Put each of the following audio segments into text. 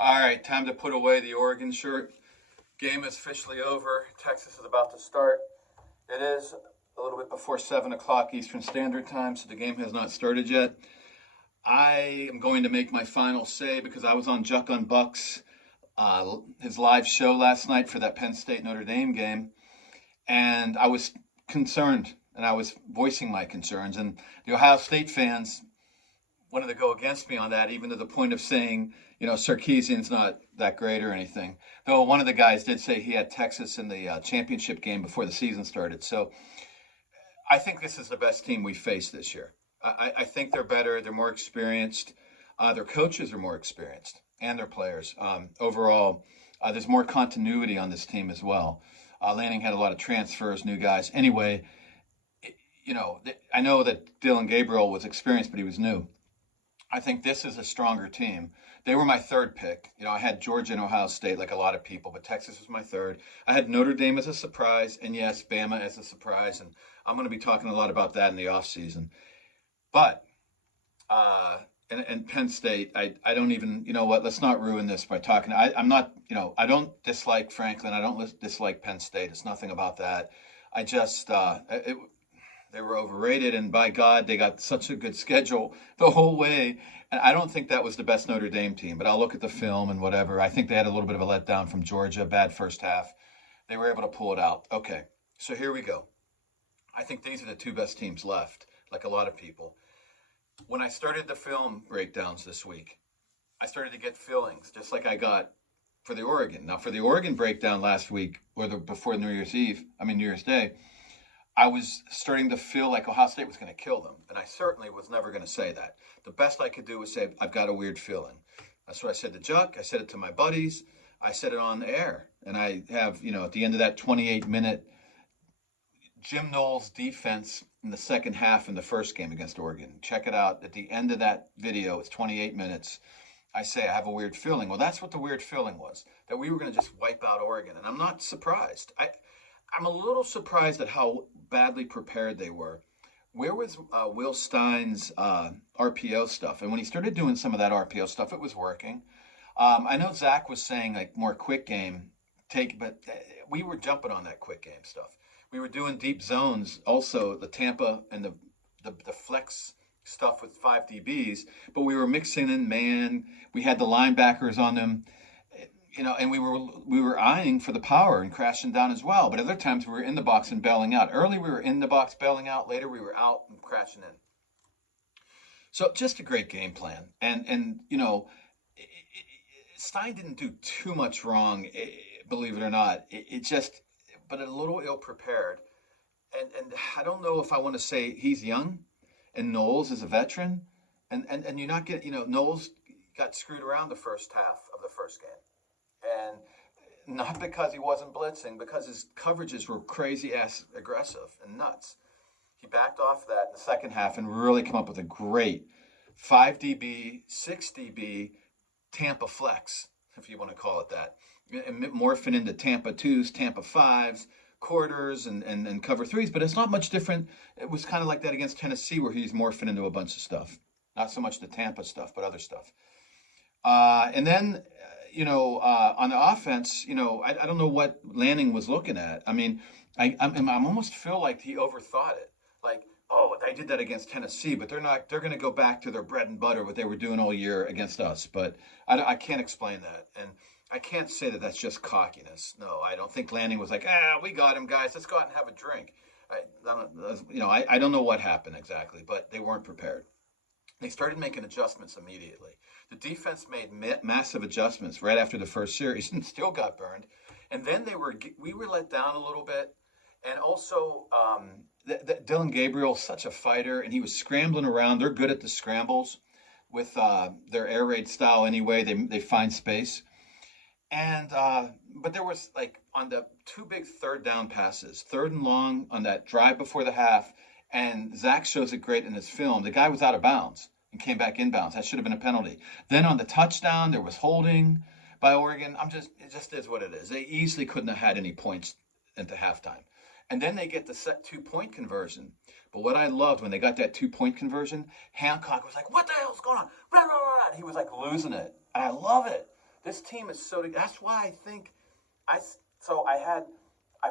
All right, time to put away the Oregon shirt. Game is officially over. Texas is about to start. It is a little bit before 7 o'clock Eastern Standard Time, so the game has not started yet. I am going to make my final say because I was on Juck on Bucks, his live show last night for that Penn State Notre Dame game, and I was concerned, and I was voicing my concerns. And the Ohio State fans wanted to go against me on that, even to the point of saying, Sarkisian's not that great or anything. Though one of the guys did say he had Texas in the championship game before the season started. So I think this is the best team we faced this year. I think they're better. They're more experienced. Their coaches are more experienced, and their players. Overall, there's more continuity on this team as well. Lanning had a lot of transfers, new guys. Anyway, I know that Dylan Gabriel was experienced, but he was new. I think this is a stronger team. They were my third pick. I had Georgia and Ohio State like a lot of people, but Texas was my third. I had Notre Dame as a surprise, and yes, Bama as a surprise. And I'm going to be talking a lot about that in the offseason. But, and Penn State, I don't even, let's not ruin this by talking. I'm not, I don't dislike Franklin. I don't dislike Penn State. It's nothing about that. I just, they were overrated, and by God, they got such a good schedule the whole way. And I don't think that was the best Notre Dame team, but I'll look at the film and whatever. I think they had a little bit of a letdown from Georgia, bad first half. They were able to pull it out. Okay, so here we go. I think these are the two best teams left, like a lot of people. When I started the film breakdowns this week, I started to get feelings, just like I got for the Oregon. Now, for the Oregon breakdown last week, before New Year's Day, I was starting to feel like Ohio State was going to kill them. And I certainly was never going to say that. The best I could do was say, I've got a weird feeling. That's what I said to Juck. I said it to my buddies. I said it on the air. And I have, at the end of that 28-minute Jim Knowles defense in the second half in the first game against Oregon. Check it out. At the end of that video, it's 28 minutes. I say I have a weird feeling. Well, that's what the weird feeling was, that we were going to just wipe out Oregon. And I'm not surprised. I'm a little surprised at how badly prepared they were. Where was Will Stein's RPO stuff? And when he started doing some of that RPO stuff, it was working. I know Zach was saying like more quick game but we were jumping on that quick game stuff. We were doing deep zones, also the Tampa and the flex stuff with 5 DBs, but we were mixing in man. We had the linebackers on them. And we were eyeing for the power and crashing down as well. But other times we were in the box and bailing out. Early we were in the box bailing out. Later we were out and crashing in. So just a great game plan. And Stein didn't do too much wrong, believe it or not. But a little ill prepared. And I don't know if I want to say he's young, and Knowles is a veteran, and you're not getting. Knowles got screwed around the first half of the first game. And not because he wasn't blitzing, because his coverages were crazy-ass aggressive and nuts. He backed off that in the second half and really came up with a great 5 DB, 6 DB Tampa flex, if you want to call it that. Morphing into Tampa 2s, Tampa 5s, quarters, and cover 3s. But it's not much different. It was kind of like that against Tennessee where he's morphing into a bunch of stuff. Not so much the Tampa stuff, but other stuff. And then... on the offense, I don't know what Lanning was looking at. I mean, I almost feel like he overthought it. Like, oh, they did that against Tennessee, but they're going to go back to their bread and butter, what they were doing all year against us. But I can't explain that. And I can't say that that's just cockiness. No, I don't think Lanning was like, we got him, guys. Let's go out and have a drink. I don't know what happened exactly, but they weren't prepared. They started making adjustments immediately. The defense made massive adjustments right after the first series and still got burned. And then we were let down a little bit. And also, Dylan Gabriel's such a fighter, and he was scrambling around. They're good at the scrambles with their air raid style anyway. They find space. And but there was like on the 2 big third down passes, 3rd and long on that drive before the half. And Zach shows it great in his film. The guy was out of bounds and came back inbounds. That should have been a penalty. Then on the touchdown, there was holding by Oregon. It just is what it is. They easily couldn't have had any points into halftime. And then they get the set 2-point conversion. But what I loved when they got that 2-point conversion, Hancock was like, what the hell's going on? Blah, blah, blah. He was like losing it. And I love it. This team is so. That's why I think I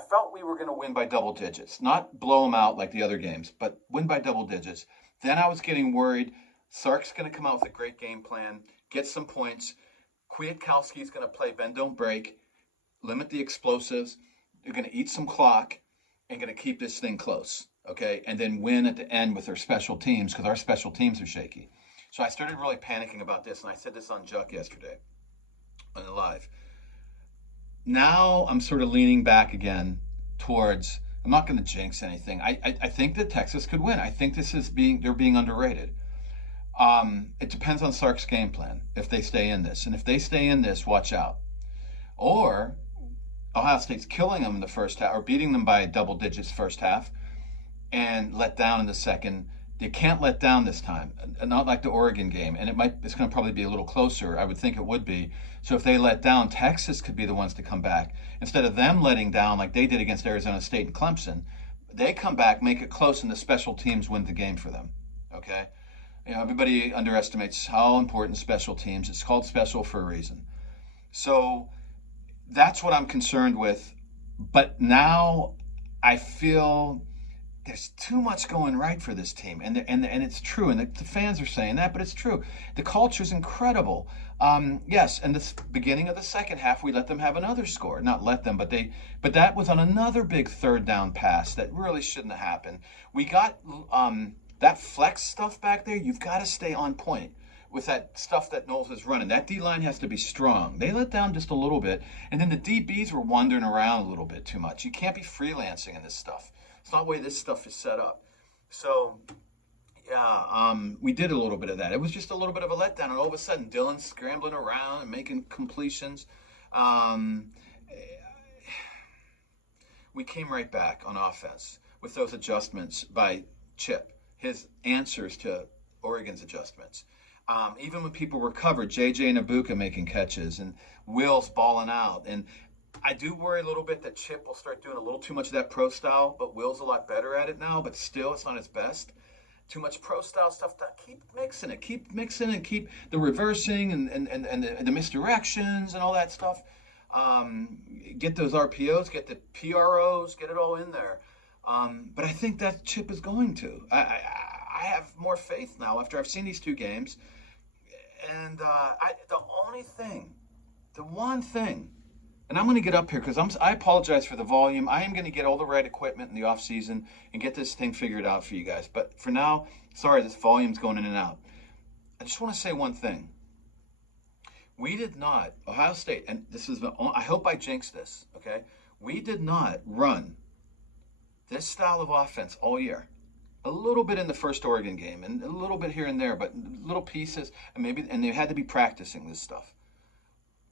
felt we were going to win by double digits, not blow them out like the other games, but win by double digits. Then I was getting worried. Sark's going to come out with a great game plan, get some points. Kwiatkowski's going to play bend don't break, limit the explosives. They're going to eat some clock and going to keep this thing close, okay? And then win at the end with their special teams because our special teams are shaky. So I started really panicking about this, and I said this on Juck yesterday on the live. Now I'm sort of leaning back again towards, I'm not going to jinx anything. I think that Texas could win. I think they're being underrated. It depends on Sark's game plan if they stay in this. And if they stay in this, watch out. Or Ohio State's killing them in the first half or beating them by double digits first half and let down in the second. They can't let down this time, not like the Oregon game. And it's going to probably be a little closer. I would think it would be. So if they let down, Texas could be the ones to come back. Instead of them letting down like they did against Arizona State and Clemson, they come back, make it close, and the special teams win the game for them. Okay? Everybody underestimates how important special teams. It's called special for a reason. So that's what I'm concerned with. But now I feel there's too much going right for this team, and it's true, and the fans are saying that, but it's true. The culture's incredible. Yes, and the beginning of the second half, we let them have another score. Not let them, but that was on another big third down pass that really shouldn't have happened. We got that flex stuff back there. You've got to stay on point with that stuff that Knowles is running. That D-line has to be strong. They let down just a little bit, and then the DBs were wandering around a little bit too much. You can't be freelancing in this stuff. It's not the way this stuff is set up. So, yeah, we did a little bit of that. It was just a little bit of a letdown, and all of a sudden, Dylan's scrambling around and making completions. We came right back on offense with those adjustments by Chip, his answers to Oregon's adjustments. Even when people were covered, JJ and Ibuka making catches, and Will's balling out. And I do worry a little bit that Chip will start doing a little too much of that pro style, but Will's a lot better at it now, but still it's not his best. Too much pro style stuff. Keep mixing it. Keep mixing and keep the reversing and the misdirections and all that stuff. Get those RPOs, get the PROs, get it all in there. But I think that Chip is going to. I have more faith now after I've seen these two games. And the one thing, and I'm going to get up here because I apologize for the volume. I am going to get all the right equipment in the off season and get this thing figured out for you guys. But for now, sorry, this volume's going in and out. I just want to say one thing. We did not, Ohio State, and I hope I jinxed this, okay? We did not run this style of offense all year. A little bit in the first Oregon game and a little bit here and there, but little pieces, and they had to be practicing this stuff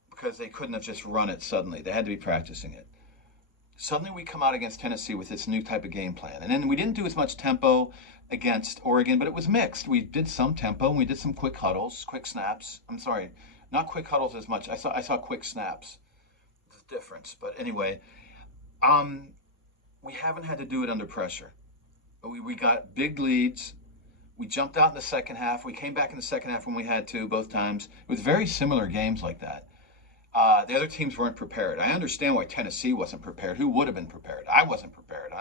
because they couldn't have just run it suddenly. They had to be practicing it. Suddenly we come out against Tennessee with this new type of game plan. And then we didn't do as much tempo against Oregon, but it was mixed. We did some tempo and we did some quick huddles, quick snaps. I'm sorry, not quick huddles as much. I saw quick snaps. There's a difference. But anyway, we haven't had to do it under pressure. We got big leads. We jumped out in the second half. We came back in the second half when we had to, both times. It was very similar games like that. The other teams weren't prepared. I understand why Tennessee wasn't prepared. Who would have been prepared? I wasn't prepared.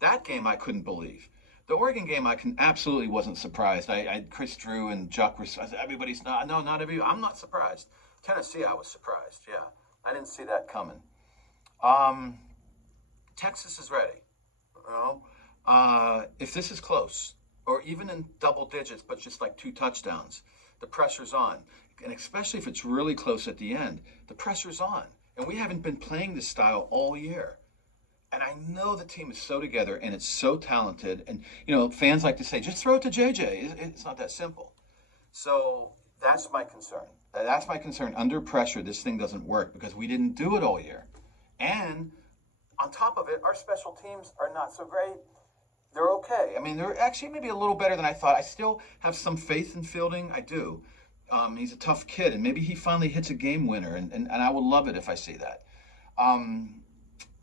That game I couldn't believe. The Oregon game I absolutely wasn't surprised. Chris Drew and Juck were, everybody's not. No, not everybody. I'm not surprised. Tennessee, I was surprised. Yeah, I didn't see that coming. Texas is ready. If this is close, or even in double digits, but just like 2 touchdowns, the pressure's on. And especially if it's really close at the end, the pressure's on. And we haven't been playing this style all year. And I know the team is so together and it's so talented. And, fans like to say, just throw it to JJ. It's not that simple. So that's my concern. That's my concern. Under pressure, this thing doesn't work because we didn't do it all year. And on top of it, our special teams are not so great. They're okay. I mean, they're actually maybe a little better than I thought. I still have some faith in Fielding. I do. He's a tough kid, and maybe he finally hits a game winner, and I would love it if I see that. And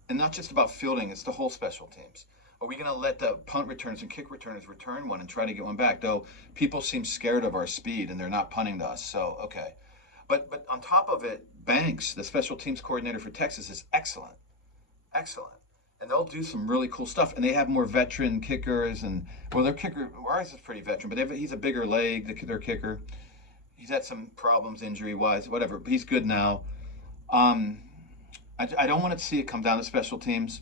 not just about Fielding, it's the whole special teams. Are we going to let the punt returners and kick returners return one and try to get one back? Though people seem scared of our speed, and they're not punting to us, so okay. But on top of it, Banks, the special teams coordinator for Texas, is excellent, excellent, and they'll do some really cool stuff. And they have more veteran kickers, and well, their kicker, ours is pretty veteran, but he's a bigger leg, their kicker. He's had some problems injury wise, whatever. But he's good now. Um, I don't want to see it come down to special teams,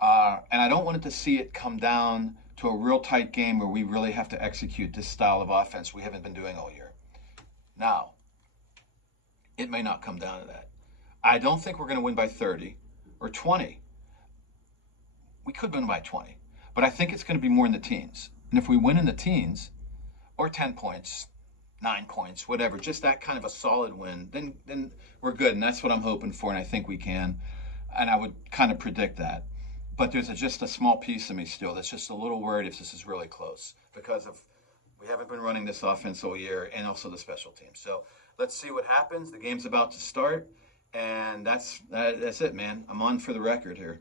and I don't want it to see it come down to a real tight game where we really have to execute this style of offense we haven't been doing all year. Now, it may not come down to that. I don't think we're going to win by 30 or 20. We could win by 20, but I think it's going to be more in the teens. And if we win in the teens, or 10 points, 9 points, whatever, just that kind of a solid win, then we're good. And that's what I'm hoping for, and I think we can. And I would kind of predict that. But there's just a small piece of me still that's just a little worried if this is really close because of we haven't been running this offense all year and also the special teams. So let's see what happens. The game's about to start, and that's it, man. I'm on for the record here.